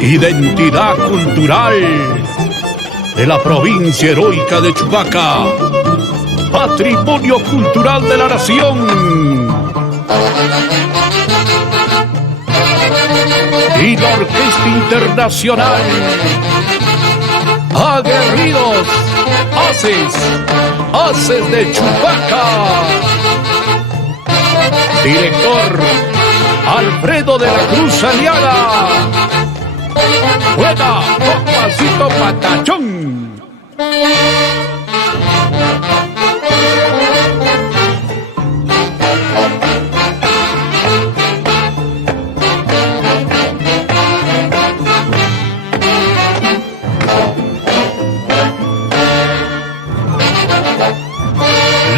Identidad cultural de la provincia heroica de Chupaca. Patrimonio cultural de la nación. Y la Orquesta Internacional. Aguerridos, haces de Chupaca. Director Alfredo de la Cruz Aliaga. Juega Pasito Patachón.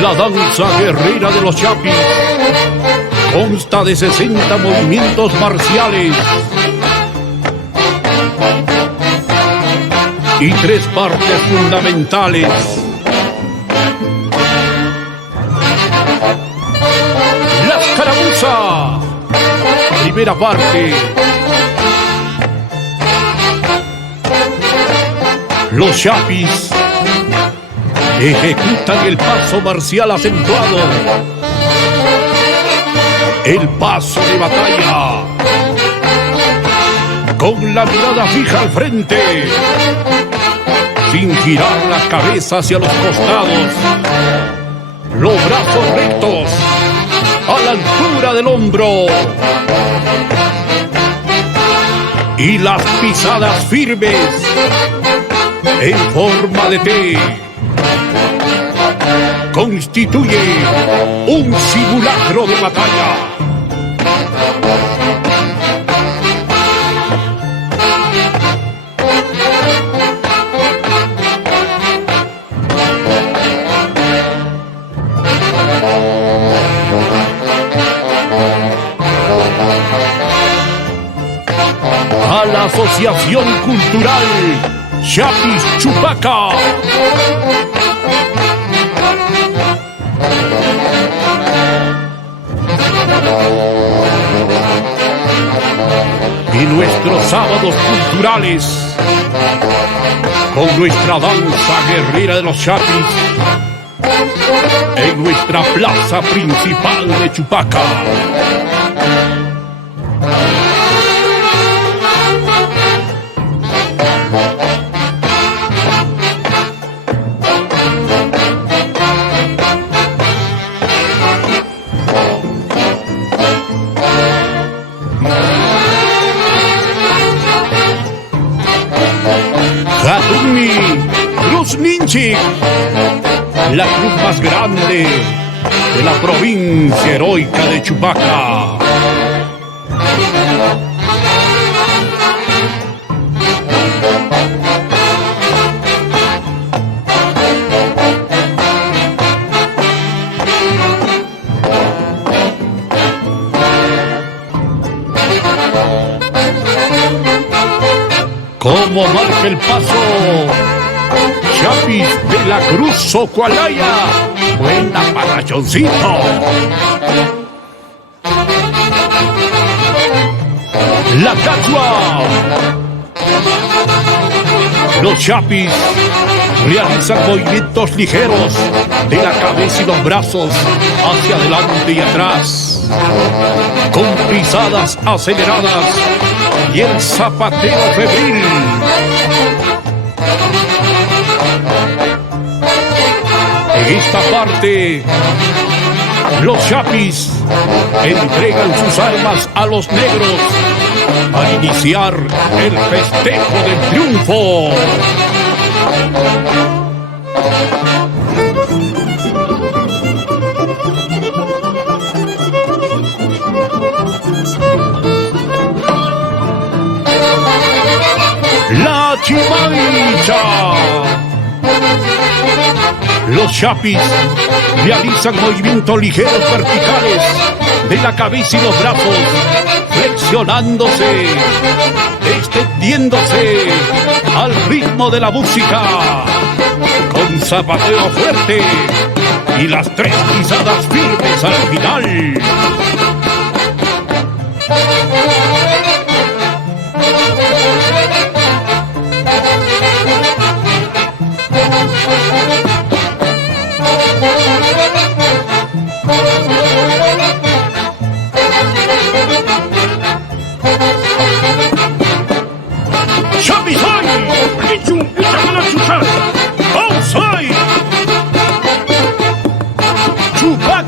La danza guerrera de los Chapis consta de 60 movimientos marciales y 3 partes fundamentales. La escaramuza, primera parte. Los Chapis ejecutan el paso marcial acentuado, el paso de batalla, con la mirada fija al frente, sin girar la cabeza hacia los costados, los brazos rectos a la altura del hombro y las pisadas firmes en forma de T. Constituye un simulacro de batalla. A la Asociación Cultural Chapis Chupaca. Y nuestros sábados culturales con nuestra danza guerrera de los Chapis en nuestra plaza principal de Chupaca. Jatuni Cruz Ninchi, la cruz más grande de la provincia heroica de Chupaca. Como marca el paso Chapis de la Cruz Socualaya. Buena patachoncito. La cachua. Los Chapis realizan movimientos ligeros de la cabeza y los brazos hacia adelante y atrás, con pisadas aceleradas y el zapateo febril. En esta parte, los Chapis entregan sus armas a los negros para iniciar el festejo del triunfo. La Chimaicha. Los Chapis realizan movimientos ligeros verticales de la cabeza y los brazos, flexionándose, extendiéndose al ritmo de la música, con zapateo fuerte y las 3 pisadas firmes al final. Chupa